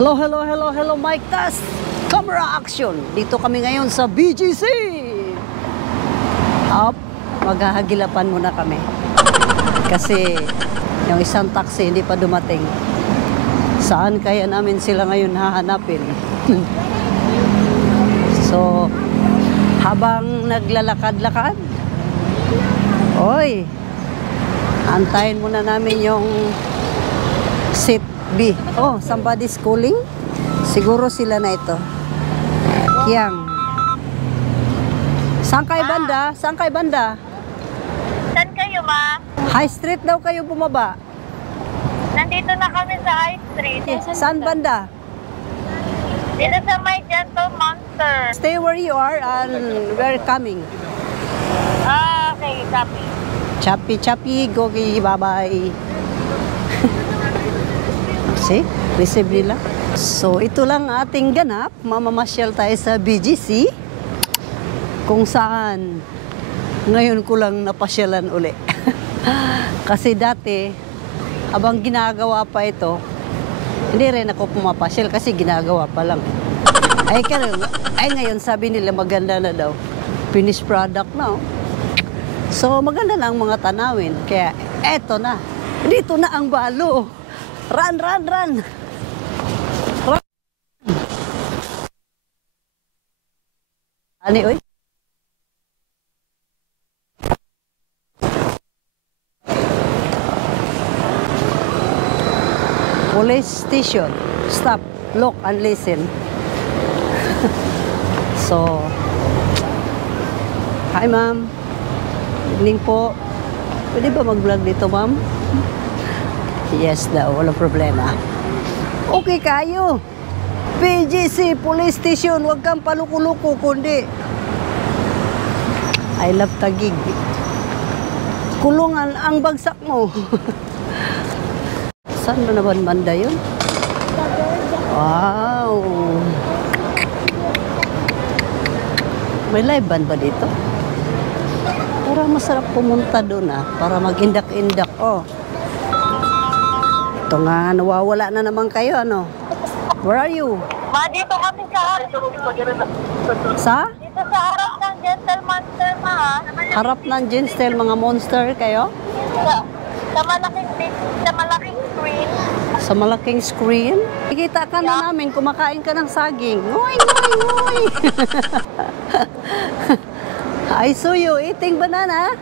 Hello, hello, hello, hello, Mike Test! Camera action! Dito kami ngayon sa BGC! Maghahagilapan muna kami. Kasi yung isang taxi hindi pa dumating. Saan kaya namin sila ngayon hahanapin? So, habang naglalakad-lakad, oy, antayin muna namin yung seat B. Oh, somebody's calling. Siguro sila na ito. Kiyang. Saan kayo banda? Saan kayo banda? Saan kayo, ma? High Street daw kayo bumaba. Nandito na kami sa High Street. Saan banda? Dito sa may Gentle Monster. Stay where you are and we're coming. Ah, okay, copy. Chappy, chappy, gogi, bye-bye. See? Receive nila. So, ito lang ating ganap. Mamamasyal tayo sa BGC. Kung saan, ngayon ko lang napasyalan uli. Kasi dati, habang ginagawa pa ito, hindi rin ako pumapasyal kasi ginagawa pa lang. Ay ngayon sabi nila maganda na daw. Finished product na. So, maganda na ang mga tanawin. Kaya, eto na. Dito na ang balo. Run, run, run! Run! Ani, oy? Police station. Stop, look, and listen. So, hi, ma'am. Evening po. Pwede ba mag-vlog dito, ma'am? Yes daw, walang problema. Okay kayo. PGC, Police Station, huwag kang paluko-luko, kundi I love Taguig. Kulungan ang bagsak mo. Saan ba naman banda yun? Wow. May live band ba dito? Parang masarap pumunta doon para mag-indak-indak. Oh. Ito nga, nawawala na naman kayo, ano? Where are you? Ma, dito kami sa harap. Sa? Dito sa harap ng Gentle Monster, ma. Harap ng Gentle, mga monster kayo? Sa malaking screen. Sa malaking screen? Ikita ka na namin, kumakain ka ng saging. Ngoy, ngoy, ngoy! I saw you eating banana.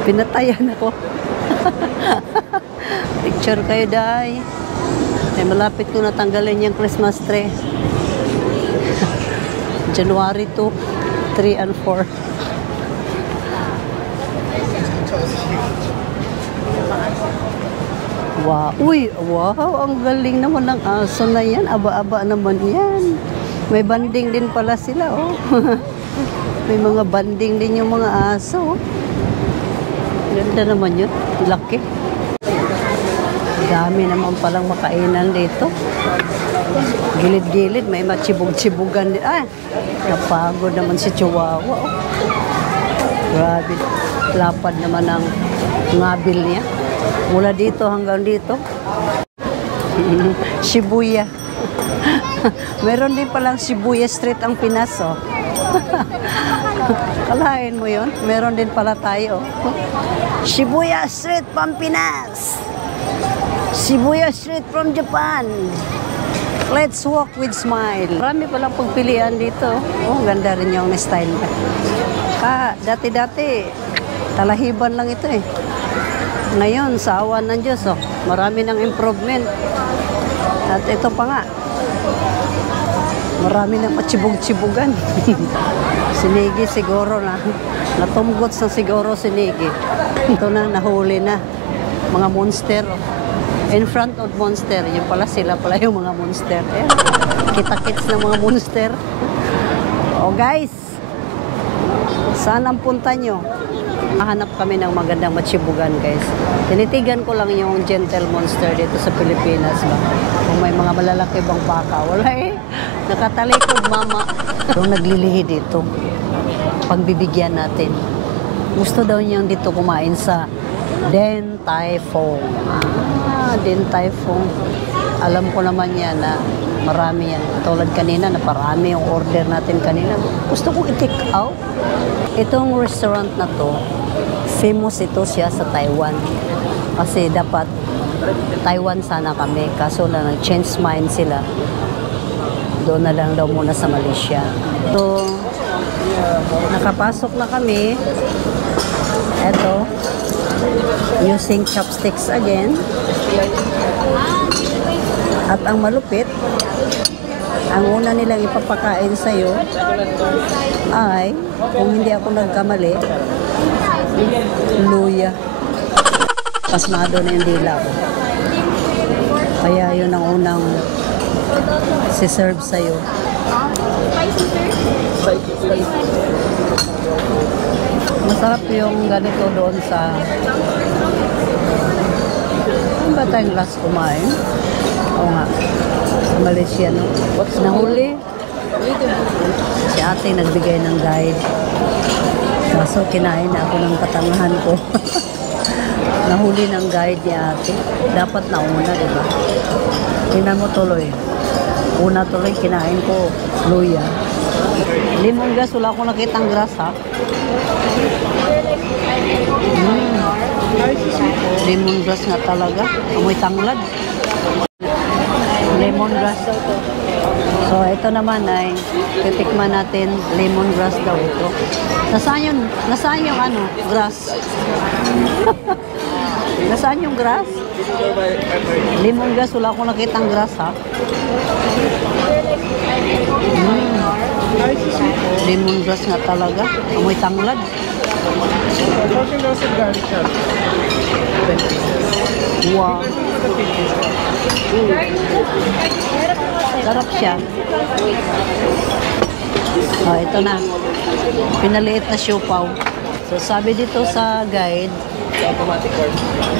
Pinatayan ako. Picture kayo, day. Ay, malapit ko natanggalin yung Christmas tree. January 2, 3 and 4. Wow. Uy, wow. Ang galing naman ng aso na yan. Aba-aba naman yan. May banding din pala sila, oh. May mga banding din yung mga aso, oh. Ganda naman yun. Laki. Dami naman palang makainan dito. Gilid-gilid. May matsibog-tsibogan din. Ah, napagod naman si Chihuahua. Oh. Grabe. Lapad naman ang ngabil niya. Mula dito hanggang dito. Shibuya. Meron din palang Shibuya Street ang Pinas, oh. Kalahin mo yun? Meron din pala tayo. Shibuya Street from Pinas. Shibuya Street from Japan. Let's walk with smile. Marami palang pagpilian dito. Oh, ganda rin yung style. Dati-dati, talahiban lang ito eh. Ngayon, sa awan ng Diyos, oh, marami ng improvement. At ito pa nga, marami ng matsibog-tsibogan. Sinigi siguro na. Natumgot sa siguro sinigi. Ito na, nahuli na. Mga monster. In front of monster. Yung pala sila pala yung mga monster. Ayan. Kita-kits ng mga monster. Oh guys, saan ang punta nyo? Mahanap kami ng magandang matsibugan, guys. Tinitigan ko lang yung Gentle Monster dito sa Pilipinas ba. Kung may mga malalaki bang baka. Wala eh. Nakatalikod, mama. Pero naglilihi dito. Pagbibigyan natin. Gusto daw niyang dito kumain sa Den Tai Fung. Din Tai Fung. Alam ko naman yan na marami yan. Tulad kanina, naparami yung order natin kanina. Gusto kong i-take out. Itong restaurant na to, famous ito siya sa Taiwan. Kasi dapat Taiwan sana kami. Kaso na nag-change mind sila. Doon na lang daw muna sa Malaysia. So, nakapasok na kami. Eto, using chopsticks again. At ang malupit, ang una nilang ipapakain sa'yo ay, kung hindi ako nagkamali, luya. Pasmado na yung dila ko. Kaya yun ang unang si-serve sa'yo. Masarap yung ganito doon sa... Ano ba tayong last kumain? Oo nga. Sa Malaysia, no? Nahuli. Si ate nagbigay ng guide. Kaso kinain na ako ng katangahan ko. Nahuli ng guide ni ate. Dapat nauna, diba? Tingnan mo tuloy. Una tuloy, kinain ko luya. Lemongrass, wala akong nakitang grass, ha? Lemongrass nga talaga. Amoy tanglad. Lemongrass. So, ito naman ay titikman natin lemongrass daw ito. Nasaan yung ano? Grass. Nasaan yung grass? Lemongrass, wala akong nakitang grass, ha? Lemongrass nga talaga. Amoy tanglad. Wow. Sarap siya. Oh, ito na. Pinaliit na siopaw. So, sabi dito sa guide,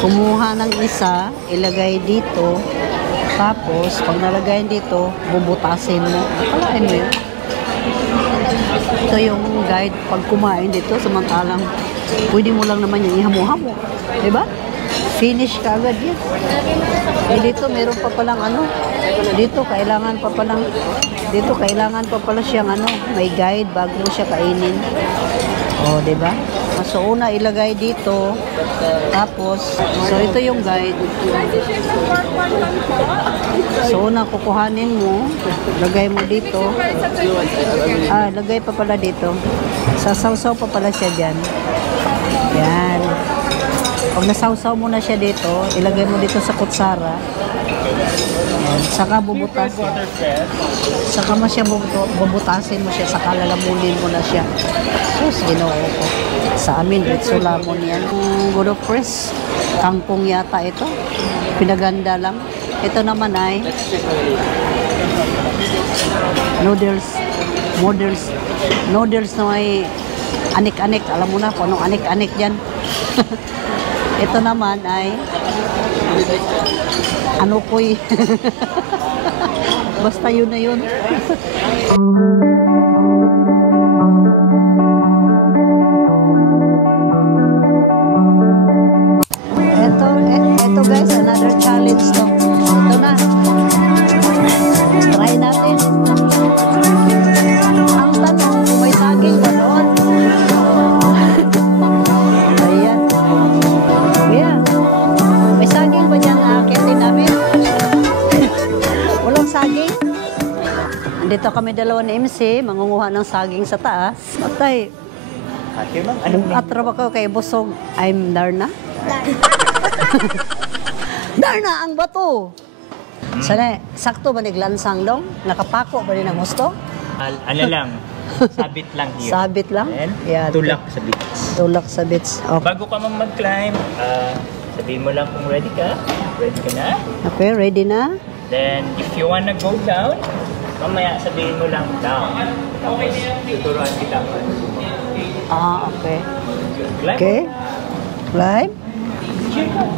kumuha ng isa, ilagay dito, tapos, pag nalagay dito, bubutasin mo. Akalain mo yun. Ito yung guide pag kumain dito, samantalang pwede mo lang naman yung ihamo-hamo. Diba? Finish ka agad yan. Eh dito, meron pa palang ano. Dito, kailangan pa pala siyang ano, may guide bago mo siya kainin. O, diba? So, una ilagay dito. Tapos, so ito yung guide. So, una kukuhanin mo. Lagay mo dito. Lagay pa pala dito. Sasawsaw pa pala siya dyan. Yan. Pag nasawsaw mo na siya dito, ilagay mo dito sa kutsara. Yan. Saka bubutas. Saka mo siya bubutasin mo siya. Saka lalamunin mo na siya. Sus, ginoo ko. Sa amin, ritso lamon yan. Gudo press. Kangkong yata ito. Pinaganda lang. Ito naman ay noodles na may anik-anik. Alam mo na kung anong anik-anik dyan. Ito naman ay ano ko'y basta yun na yun. Ito guys, another challenge to. Ito na. Try natin. Ang tanong, kung may saging ba doon? Ayan. Yeah. May saging ba dyan na akitin namin? Walang saging? Andito kami dalawa ni MC, mangunguha ng saging sa taas. Atay. Atraba ko kay Busog. I'm Darna. Darna ang bato. Sana, sakto ba naglansang dong? Nakapako ba rin ang gusto? Ano lang, sabit lang here. Sabit lang? Yeah, tulak sa bits. Tulak sa bits. Okay. Bago ka mag-climb, sabihin mo lang kung ready ka. Ready ka na? Okay, ready na? Then, if you wanna go down, mamaya sabihin mo lang down. Tapos, tuturuan kita. Okay. Climb. Okay. Climb. Nice.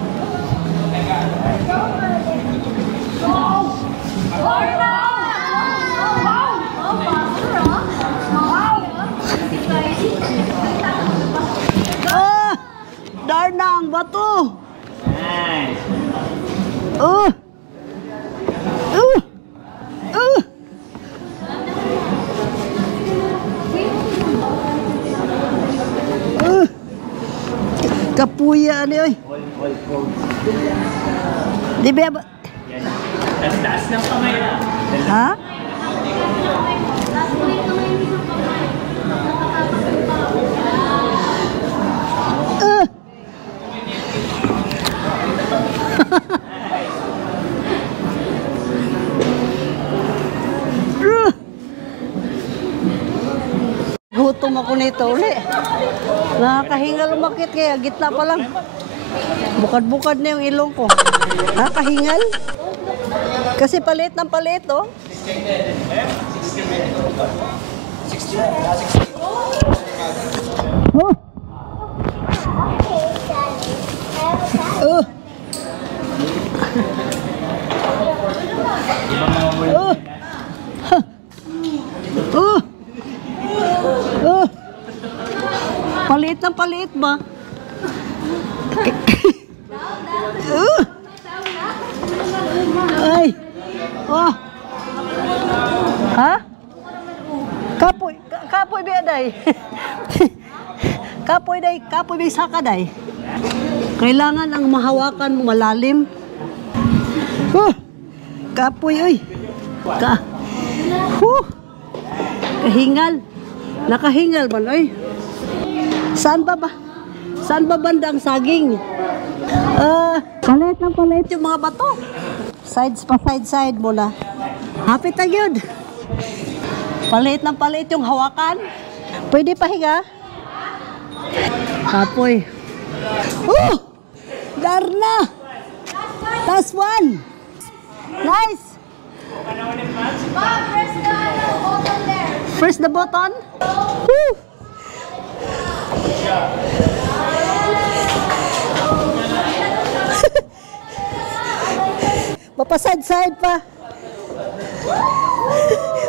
Kuya, ano yun? All pose. Di ba? Yan. Taas ng kamay na. Ha? Ah! Gutom ako nito uli. Nakakahinga lumakit kaya gitna pa lang. Bukad-bukad na yung ilong ko. Nakakahingal. Kasi palit ng palit, oh. Oh. Oh. Oh. Oh. Oh. Palit ng palit ba? Ay. Oh. Ha? Kapoy, kapoy ba day? Kapoy ba saka day? Kailangan ang mahawakan mo malalim. Kapoy oy. Kahingal. Nakahingal man oy. Saan ba? Saan ba banda ang saging? Palit ng palit yung mga bato. Sides pa side mo na. Hapit na yun. Palit ng palit yung hawakan. Pwede pahinga? Kapoy. Darna! Last one! Nice! Press the button. Woo! Mapaside-side pa.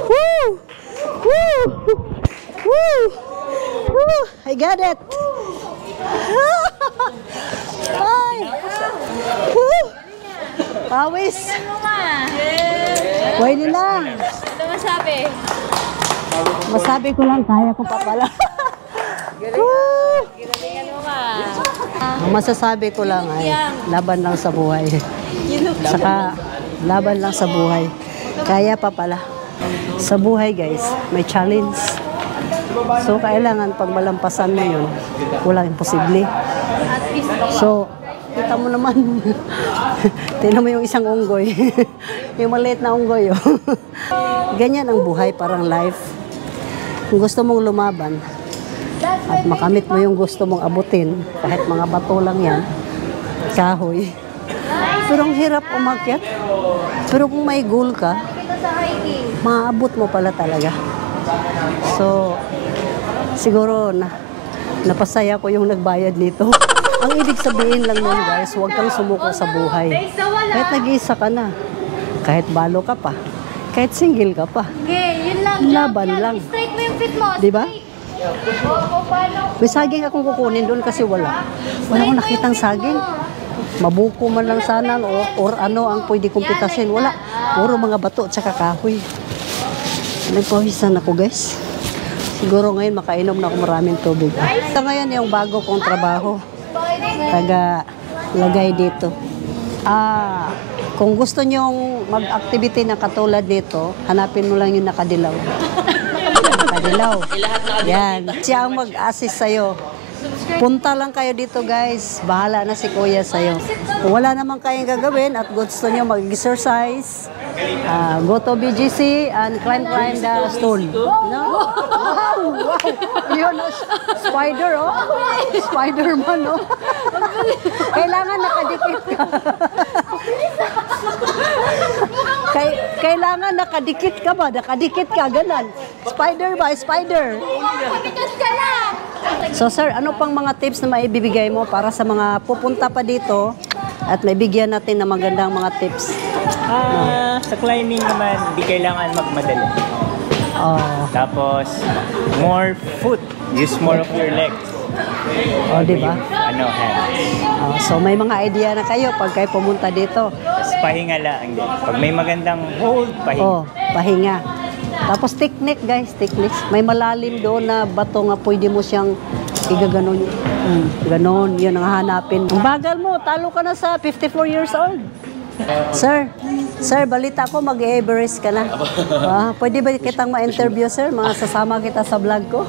Woo! Woo! Woo! Woo! I got it. Ay! Woo! Pawis. Pwede lang. Ano masabi? Masabi ko lang, kaya ko pa pala. Woo! Ginalingan mo ka. Ang masasabi ko lang ay laban lang sa buhay. Saka laban lang sa buhay. Kaya pa pala. Sa buhay guys, may challenge. So kailangan pag malampasan mo yun, walang imposible. So, kita mo naman. Tingnan mo yung isang unggoy. Yung maliit na unggoy. Oh. Ganyan ang buhay, parang life. Kung gusto mong lumaban, at makamit mo yung gusto mong abutin, kahit mga bato lang yan, kahoy. Pero ang hirap umakyat. Pero kung may goal ka, maaabot mo pala talaga. So, siguro napasaya ko yung nagbayad nito. Ang ibig sabihin lang nun guys, huwag kang sumuko sa buhay. Kahit nag-iisa ka na, kahit balo ka pa, kahit single ka pa, Okay, yun lang. laban lang. Straight mo yung fit mo. Di ba? May saging akong kukunin doon kasi wala. Wala akong nakitang saging. Mabuko man lang sana or ano ang pwede kong pitasin. Wala. Puro mga bato at saka kahoy. Nagpawisan ako guys. Siguro ngayon makainom na ako maraming tubig. Ito ngayon yung bago kong trabaho. Taga lagay dito. Kung gusto nyong mag-activity na katulad dito, hanapin mo lang yung nakadilaw. Nakadilaw. Yan. Siya ang mag-assist sa'yo. Punta lang kayo dito guys. Bahala na si Kuya sa'yo. Kung wala naman kayong gagawin at gusto nyo mag-exercise, go to BGC and climb the stone. No? Wow! Yun, spider, oh. Spider-Man, oh. Kailangan nakadikit ka. Kailangan nakadikit ka ba? Nakadikit ka, ganun. Spider ba? Spider. So sir, ano pang mga tips na maibibigay mo para sa mga pupunta pa dito at maibigyan natin ng magandang mga tips? Sa climbing naman, di kailangan magmadali. Tapos, more foot. Use more of your legs. Di ba? Hands. So may mga idea na kayo pag kayo pumunta dito. Tapos pahinga lang din. Pag may magandang hold, pahinga. Pahinga. Tapos technique guys, techniques. May malalim doon na bato nga pwede mo siyang igaganon. Ganon, yun ang hanapin. Ang bagal mo, talo ka na sa 54 years old. Sir, balita ko mag-Everest ka na. Pwede ba kitang ma-interview, sir? Sasama kita sa vlog ko.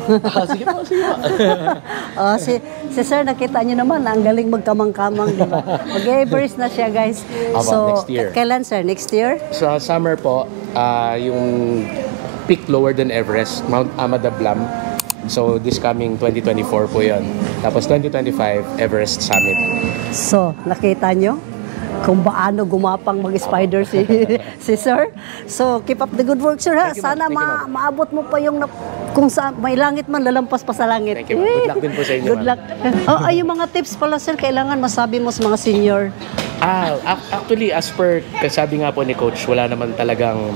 Sige po. si sir, nakita niyo naman, ang galing magkamang-kamang, di ba? Mag-Everest na siya, guys. Next year. Kailan, sir? Next year? Sa summer po, yung peak lower than Everest, Mount Amadablam. So, this coming 2024 po yun. Tapos 2025, Everest Summit. So, nakita niyo? Kung paano gumapang mag-spider si sir. So, keep up the good work, sir, ha? Sana maabot mo pa yung kung sa may langit man, lalampas pa sa langit. Thank you, ma'am. Good luck din po sa inyo, Good luck. Yung mga tips pala, sir, kailangan masabi mo sa mga senior. Actually, as per kasabi nga po ni Coach, wala naman talagang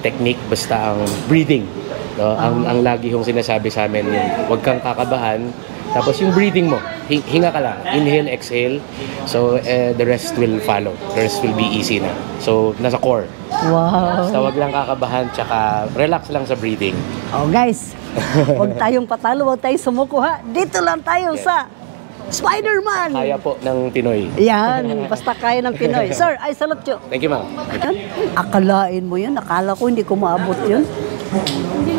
technique, basta ang breathing. No? Ang lagi hong sinasabi sa amin yung huwag kang kakabahan. Tapos yung breathing mo, hinga ka lang. Inhale, exhale. So, the rest will follow. The rest will be easy na. So, nasa core. Wow. Basta huwag lang kakabahan, tsaka relax lang sa breathing. Oh, guys, huwag tayong patalo, huwag tayong sumuko, ha? Dito lang tayo sa Spider-Man! Kaya po ng Pinoy. Yan, basta kaya ng Pinoy. Sir, I salute you. Thank you, ma'am. Akalain mo yun, akala ko hindi ko maabot yun.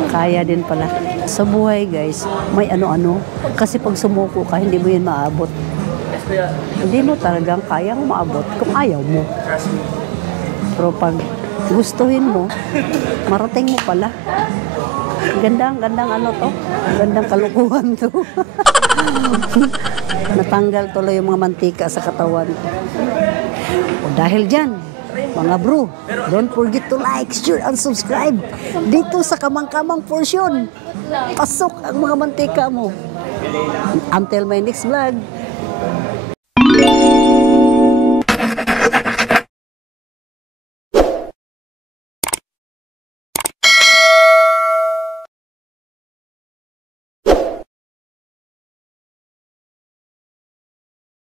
Kaya din pala. Sa buhay, guys, may ano-ano. Kasi pag sumuko ka, hindi mo yun maabot. Hindi mo talagang kayang maabot kung ayaw mo. Pero pag gustuhin mo, marating mo pala. Gandang ano to? Gandang kalukuhan to. Natanggal tuloy yung mga mantika sa katawan. O dahil dyan, mga bro, don't forget to like, share, and subscribe. Dito sa kamang-kamang portion, pasok ang mga mantika mo. Until my next vlog.